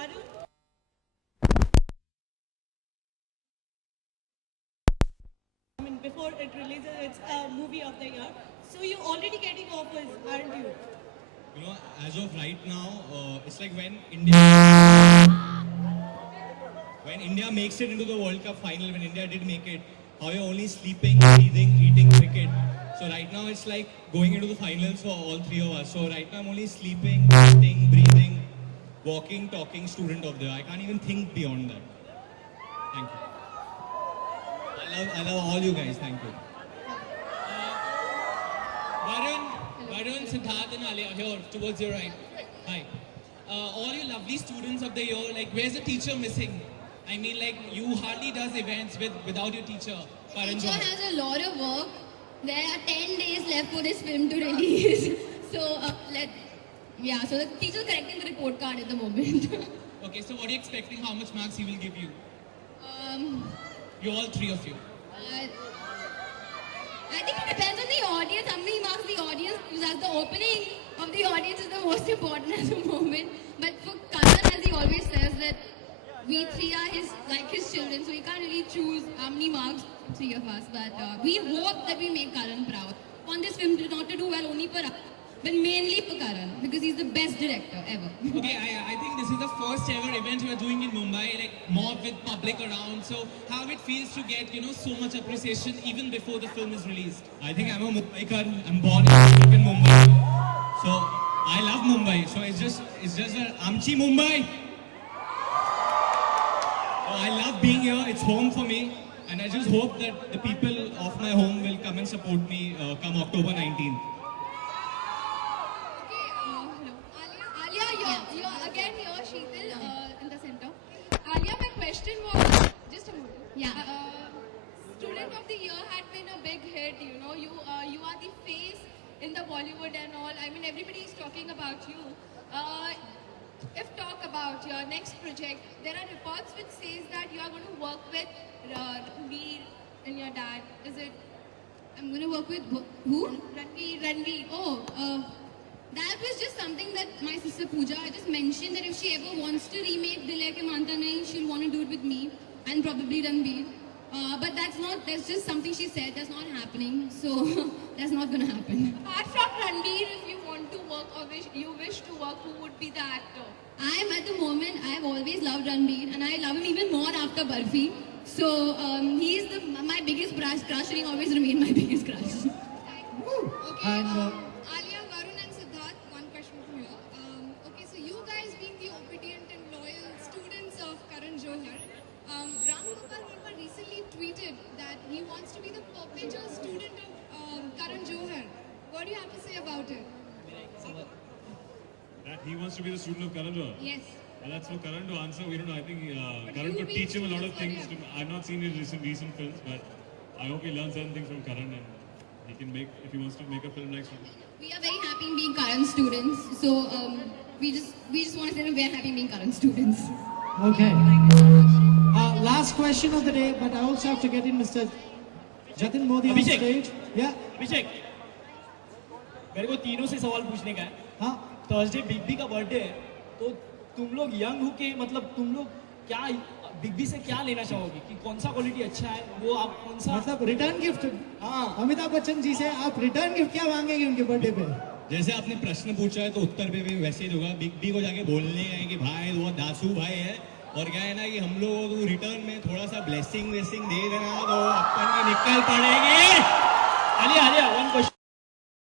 Varun? I mean, before it releases, it's a movie of the year. So you're already getting offers, aren't you? You know, as of right now, it's like when India makes it into the World Cup final, when India did make it, how you're only sleeping, breathing, eating cricket. So right now it's like going into the finals for all three of us. So right now I'm only sleeping, eating, breathing, walking, talking, student of the year. I can't even think beyond that. Thank you. I love all you guys. Thank you. Varun, Siddharth and Alia, here, towards your right. Hi. All you lovely students of the year, like, where's the teacher missing? I mean, like, you hardly does events without your teacher, Karan Teacher Johar. has a lot of work. There are 10 days left for this film to release. So, so the teacher's correcting the report card at the moment. Okay, so what are you expecting? How much marks he will give you? um, You all three of you. I think it depends on the audience, how many marks the audience gives us. The opening of the audience is the most important at the moment. But for Karan, as he always says, that we three are his children, so we can't really choose how many marks three of us. But we hope that we make Karan proud. On this film, not to do well only for us, but mainly for Karan, because he's the best director ever. Okay, I think this is the first ever event you are doing in Mumbai, like mob with public around. So how it feels to get, so much appreciation even before the film is released? I think I'm a Mumbaikar. I'm born and grew up in Mumbai. So I love Mumbai. So it's just that Amchi Mumbai. So I love being here. It's home for me. And I just hope that the people of my home will come and support me come October 19th. Sheetal, in the center. Alia, my question was, just a moment. Yeah. Student of the year had been a big hit, you are the face in the Bollywood and all. I mean, everybody is talking about you. If talk about your next project, there are reports which says that you are going to work with Ranveer and your dad. Is it? I'm going to work with who? Ranveer. Oh, that was just something that my sister Pooja, I just mentioned that if she ever wants to remake Dil Hai Ke Manta Nahi, she'll want to do it with me and probably Ranveer. But that's just something she said, that's not happening. So, that's not going to happen. Apart from Ranveer, if you want to work or you wish to work, who would be the actor? At the moment, I've always loved Ranveer and I love him even more after Barfi. So, he's my biggest crush and he'll always remain my biggest crush. Okay, And, Alia, Varun and Siddharth, one question from you. Okay, so you guys being the obedient and loyal students of Karan Johar, Ram Gopal Verma recently tweeted that he wants to be the perpetual student of Karan Johar. What do you have to say about it? That he wants to be the student of Karan Johar? Yes. Well, that's for Karan to answer. We don't know. I think But Karan you could being teach him a lot of students things. earlier. I've not seen his recent films, but I hope he learns certain things from Karan and he can make, if he wants to make a film next one. We are very happy in being Karan students. So, we just want to say that we are happy being Karan students. okay. Last question of the day, but I also have to get in Mr. Jatin Modi on Abhishek. stage. Yeah. अभिषेक, मेरे को तीनों से सवाल पूछने का है। हाँ. Thursday big B का बर्थडे है, तो तुम लोग यंग हो के मतलब तुम लोग क्या बिग बी से क्या लेना चाहोगे कि कौन सा क्वालिटी अच्छा है, वो आप कौन सा मतलब रिटर्न गिफ्ट. हाँ अमिताभ बच्चन जी से आप रिटर्न गिफ्ट क्या मांगेंगे उनके बर्थडे पे? जैसे आपने प्रश्न पूछा है तो उत्तर पे भी वैसे ही दूंगा। बिग बी को जाके बोलने हैं कि भाई वो दासू भाई है और क्या है ना कि हम लोग को रिटर्न में थोड़ा सा ब्लेसिंग दे देना तो अपन की निकल पड़ेगी। Alia one question